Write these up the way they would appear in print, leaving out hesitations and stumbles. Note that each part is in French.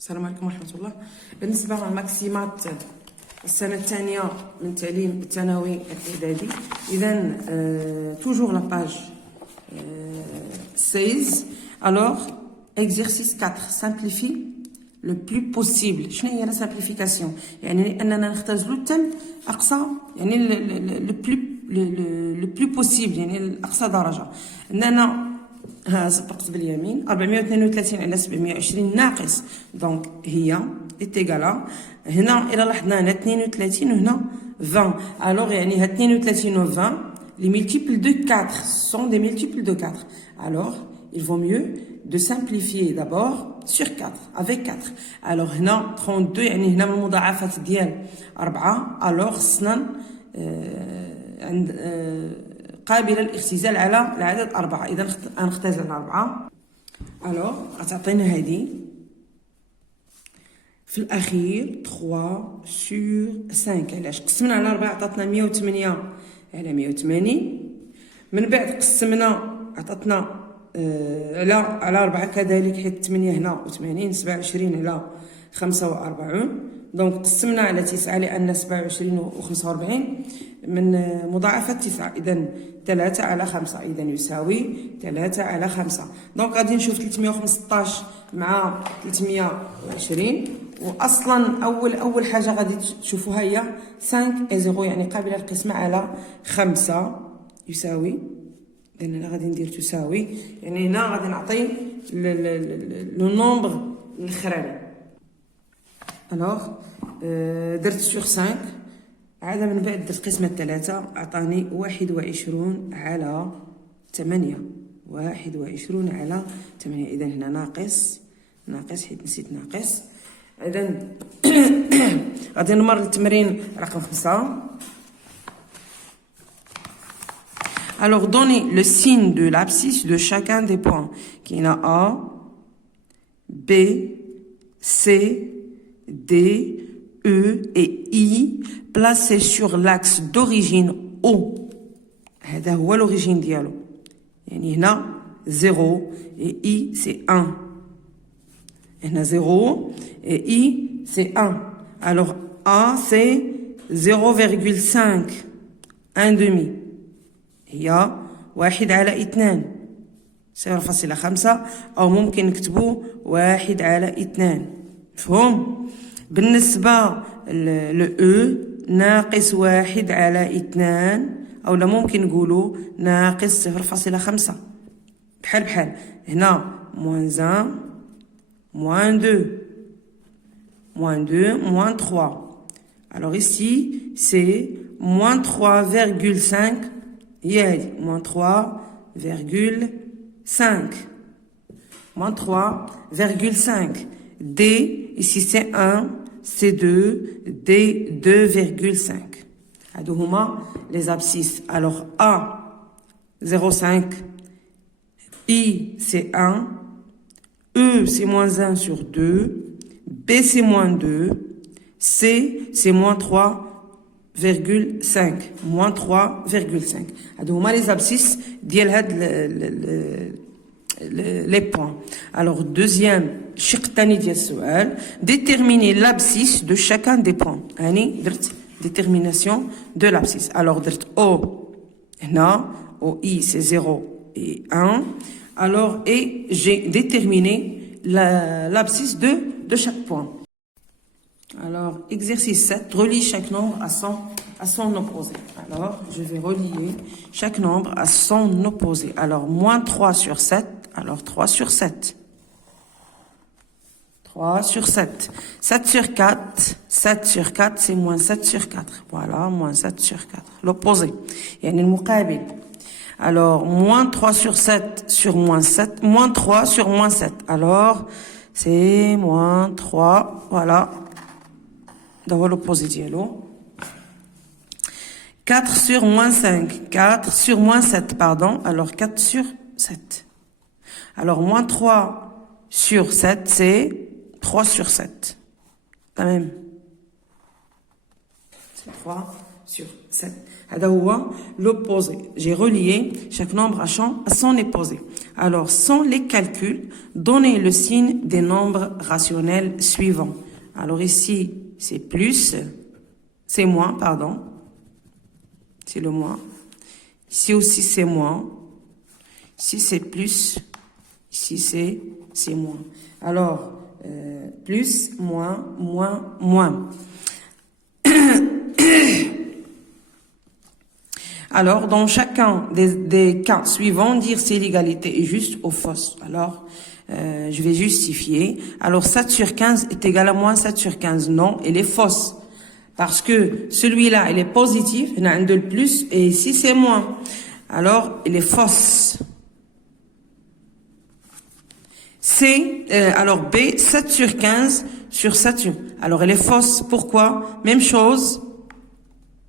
السلام عليكم ورحمة الله. بالنسبة للماكسيمات السنة الثانية من التعليم الثانوي الإعدادي، إذا toujours la page 16. Alors, exercice 4, simplifie le plus possible. شنو هي la simplification؟ يعني أننا نختزلوا التم أقصى، يعني le plus possible، يعني أقصى درجة. أننا سبقت باليمين 432 على 720 ناقص، دونك هي إتيكالا. هنا إلا لاحظنا هنا 32 وهنا 20. ألوغ يعني هاد 32 و 20 les multiples de 4 sont des multiples de 4. Alors, il vaut mieux de simplifier d'abord sur 4 avec 4. Alors هنا 32 يعني هنا من المضاعفات ديال 4. ألوغ خصنا عند قابلة للاختزال على العدد 4. إذا غنختزل 4. ألوغ غتعطينا هادي في الأخير 3 sur 5. علاش قسمنا على 4 عطاتنا 108 على 180. من بعد قسمنا عطاتنا على 4 كذلك، حيت 8 هنا و80 27 على 45. دونك قسمنا على 9 لأن 27 و 45 من مضاعفة 9. إذا 3 على 5 إذا يساوي 3 على 5. دونك غادي نشوف 315 مع 320. واصلا اول حاجه غادي تشوفوها هي 5 اي 0، يعني قابله للقسمه على 5 يساوي. اذا هنا غادي ندير تساوي، يعني هنا غادي نعطي لو نومبر الاخراني. الوغ درت سور 5، عاد من بعد درت قسمه 3 عطاني 21 على 8. 21 على 8. اذا هنا ناقص حيت نسيت ناقص. إذن غادي نمر للتمرين رقم 5. Alors, donnez le signe de l'abscisse de chacun des points. Qui a A, B, C, D, E et I placés sur l'axe d'origine O. هذا هو l'origine ديالو. يعني هنا 0 et I c'est 1. هنا 0 et I c'est 1. Alors A c'est 0,5 1 demi. هي 1 على 2 0.5، أو ممكن نكتبو 1 على 2. مفهوم؟ بالنسبة لأو ناقص 1 على 2، أو لا ممكن نقولو ناقص 0.5. بحال هنا moins 1 moins 2, moins 3. Alors ici, c'est moins 3,5. Moins 3,5. Moins 3,5. D, ici c'est 1, c'est 2, D 2,5. هادو les abscisses. Alors A, 0,5. I, c'est 1. E, c'est moins 1 sur 2. B, c'est moins 2. C, c'est moins 3,5. Moins 3,5. هادو هما les abscisses ديال هاد les points. Alors, deuxième الشق الثاني ديال السؤال. Déterminer l'abscisse de chacun des points. هاني درت détermination de l'abscisse. Alors, درت O هنا. OI, c'est 0 et 1. Alors, et j'ai déterminé l'abscisse de chaque point. Alors, exercice 7, relie chaque nombre à son opposé. Alors, je vais relier chaque nombre à son opposé. Alors, moins 3 sur 7, alors 3 sur 7. 3 sur 7. 7 sur 4, 7 sur 4, c'est moins 7 sur 4. Voilà, moins 7 sur 4. L'opposé. يعني المقابل. Alors, moins 3 sur 7 sur moins 7, moins 3 sur moins 7. Alors, c'est moins 3, voilà. Dans l'opposé dialogue. 4 sur moins 5, 4 sur moins 7, pardon. Alors, 4 sur 7. Alors, moins 3 sur 7, c'est 3 sur 7. Quand même. C'est 3 sur 7. هذا هو l'opposé. J'ai relié chaque nombre à son opposé. Alors, sans les calculs, donnez le signe des nombres rationnels suivants. Alors ici, c'est plus, c'est moins, pardon. C'est le moins. Ici aussi, c'est moins. Ici, c'est plus. Ici, c'est moins. Alors, plus, moins, moins, moins. Alors, dans chacun des cas suivants, dire si l'égalité est juste ou fausse. Alors, je vais justifier. Alors, 7 sur 15 est égal à moins 7 sur 15. Non, elle est fausse. Parce que celui-là, il est positif, il y en a un de plus, et ici, c'est moins. Alors, il est fausse. Alors B, 7 sur 15 sur 7 sur... Alors, elle est fausse. Pourquoi? Même chose.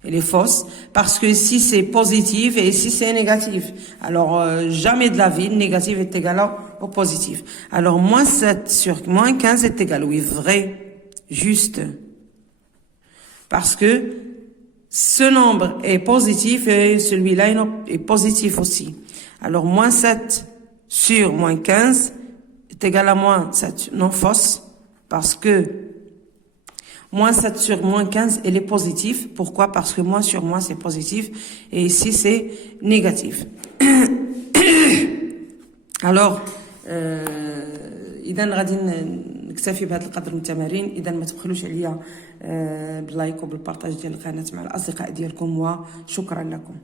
Elle est fausse. Parce que ici, c'est positif et ici, c'est négatif. Alors, jamais de la vie, négatif est égal au positif. Alors, moins 7 sur moins 15 est égal. Oui, vrai. Juste. Parce que ce nombre est positif et celui-là est positif aussi. Alors, moins 7 sur moins 15 est égal à moins 7. Non, fausse. Parce que moins 7 sur moins 15, elle est positive. Pourquoi? Parce que moins sur moins, c'est positif. Et ici, c'est négatif. Alors, إذا غادي نكتفي بهذا القدر من التمارين. إذا ما تبخلوش عليا باللايك وبالبارطاج ديال القناة مع الأصدقاء ديالكم، وشكرا لكم.